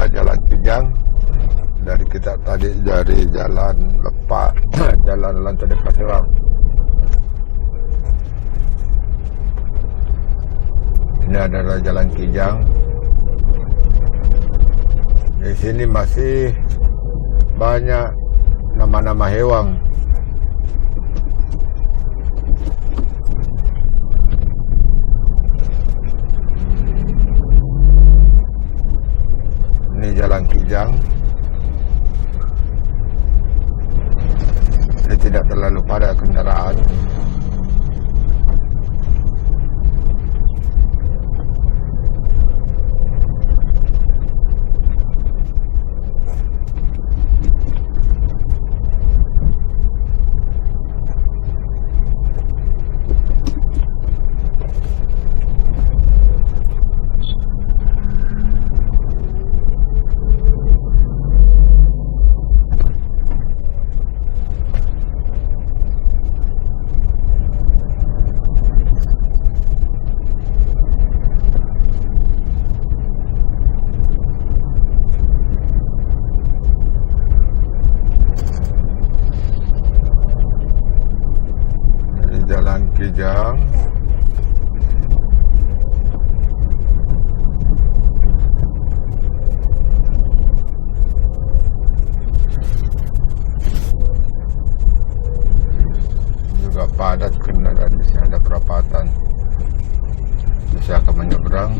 adalah Jalan Kijang. Dari kita tadi dari Jalan Lepak, Jalan Lantai Pasirang. Ini adalah Jalan Kijang. Di sini masih banyak nama-nama hewan. Ini Jalan Kijang. Ini tidak terlalu padat kendaraan. Jalan Kijang. Juga padat kendaraan, di sini ada perapatan. Saya akan menyeberang.